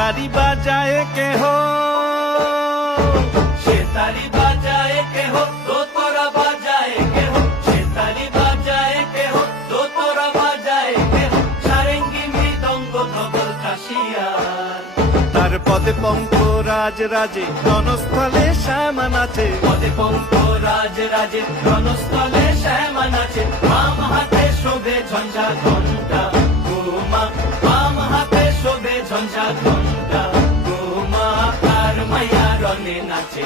তারি বাজায় কেহ, সে তারি বাজায় কেহ, দোতরা বাজায় কেহ, সে তারি বাজায় কেহ, দোতরা বাজায় কেহ, সারেঙ্গি মৃদঙ্গ ধবল কাশিয়ার। তার পদে পঙ্ক রাজ রাজে রণস্থলে শ্যামা নাচে, পদে পঙ্ক রাজ রাজে রণস্থলে শ্যামা নাচে। বাম হাতে শোভে ঝঞ্ঝা ঘণ্টা গোমা, বাম হাতে শোভে ঝঞ্ঝা ঘণ্টা গোমা, আর মাইয়া রনে নাচে।